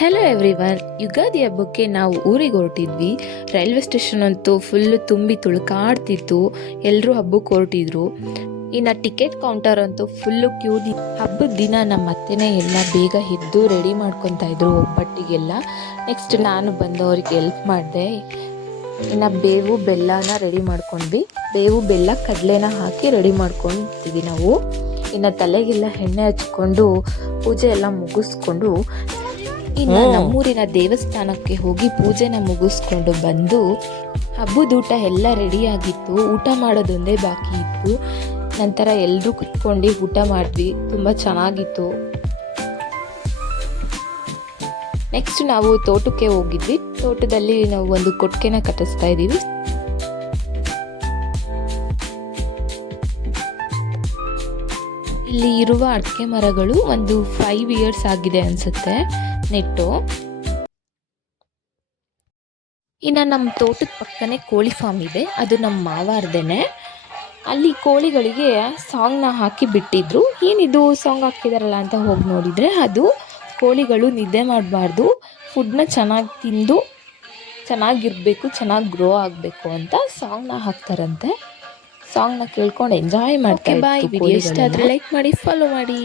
Hello everyone, Ugadi ಹಬ್ಬಕ್ಕೆ ನಾವು ಊರಿಗೆ ಹೊರಟಿದ್ವಿ. ರೈಲ್ವೆ ಸ್ಟೇಷನ್ ಅಂತೂ ಫುಲ್ಲು ತುಂಬಿ ತುಳುಕಾಡ್ತಿತ್ತು. ಎಲ್ಲರೂ ಹಬ್ಬಕ್ಕೆ ಹೊರಟಿದ್ರು. ಇನ್ನು ಟಿಕೆಟ್ ಕೌಂಟರ್ ಅಂತೂ ಫುಲ್ಲು ಕ್ಯೂ. ಹಬ್ಬದ ದಿನ ನಮ್ಮ ಅತ್ತೆನೇ ಎಲ್ಲ ಬೇಗ ಎದ್ದು ರೆಡಿ ಮಾಡ್ಕೊತಾ ಇದ್ರು ಒಬ್ಬಟ್ಟಿಗೆಲ್ಲ. ನೆಕ್ಸ್ಟ್ ನಾನು ಬಂದವ್ರಿಗೆ ಹೆಲ್ಪ್ ಮಾಡಿದೆ. ಇನ್ನು ಬೇವು ಬೆಲ್ಲನ ರೆಡಿ ಮಾಡ್ಕೊಂಡ್ವಿ. ಬೇವು ಬೆಲ್ಲ ಕಡಲೆನ ಹಾಕಿ ರೆಡಿ ಮಾಡ್ಕೊತಿದ್ವಿ ನಾವು. ಇನ್ನು ತಲೆಗೆಲ್ಲ ಎಣ್ಣೆ ಹಚ್ಕೊಂಡು ಪೂಜೆ ಎಲ್ಲ ಮುಗಿಸ್ಕೊಂಡು ಇನ್ನು ನಮ್ಮೂರಿನ ದೇವಸ್ಥಾನಕ್ಕೆ ಹೋಗಿ ಪೂಜೆನ ಮುಗಿಸ್ಕೊಂಡು ಬಂದು ಹಬ್ಬದ ಊಟ ಎಲ್ಲ ರೆಡಿಯಾಗಿತ್ತು. ಊಟ ಮಾಡೋದೊಂದೇ ಬಾಕಿ ಇತ್ತು. ನಂತರ ಎಲ್ಲರೂ ಕುತ್ಕೊಂಡು ಊಟ ಮಾಡಿದ್ವಿ. ತುಂಬ ಚೆನ್ನಾಗಿತ್ತು. ನೆಕ್ಸ್ಟ್ ನಾವು ತೋಟಕ್ಕೆ ಹೋಗಿದ್ವಿ. ತೋಟದಲ್ಲಿ ನಾವು ಒಂದು ಕೊಟ್ಟಿಗೆನ ಕಟ್ಟಿಸ್ತಾ ಇದ್ದೀವಿ. ಇಲ್ಲಿ ಇರುವ ಅಡಿಕೆ ಮರಗಳು ಒಂದು 5 ಇಯರ್ಸ್ ಆಗಿದೆ ಅನ್ಸುತ್ತೆ ನೆಟ್ಟು. ಇನ್ನು ನಮ್ಮ ತೋಟದ ಪಕ್ಕನೇ ಕೋಳಿ ಫಾರ್ಮ್ ಇದೆ. ಅದು ನಮ್ಮ ಮಾವಾರ್ದೇನೆ. ಅಲ್ಲಿ ಕೋಳಿಗಳಿಗೆ ಸಾಂಗ್ನ ಹಾಕಿ ಬಿಟ್ಟಿದ್ರು. ಏನಿದು ಸಾಂಗ್ ಹಾಕಿದಾರಲ್ಲ ಅಂತ ಹೋಗಿ ನೋಡಿದರೆ ಅದು ಕೋಳಿಗಳು ನಿದ್ದೆ ಮಾಡಬಾರ್ದು, ಫುಡ್ನ ಚೆನ್ನಾಗಿ ತಿಂದು ಚೆನ್ನಾಗಿರಬೇಕು, ಚೆನ್ನಾಗಿ ಗ್ರೋ ಆಗಬೇಕು ಅಂತ ಸಾಂಗ್ನ ಹಾಕ್ತಾರಂತೆ. ಸಾಂಗ್ನ ಕೇಳ್ಕೊಂಡು ಎಂಜಾಯ್ ಮಾಡ್ತಾರೆ. ಬಾಯ್, ವಿಡಿಯೋ ಇಷ್ಟ ಆದರೆ ಲೈಕ್ ಮಾಡಿ, ಫಾಲೋ ಮಾಡಿ.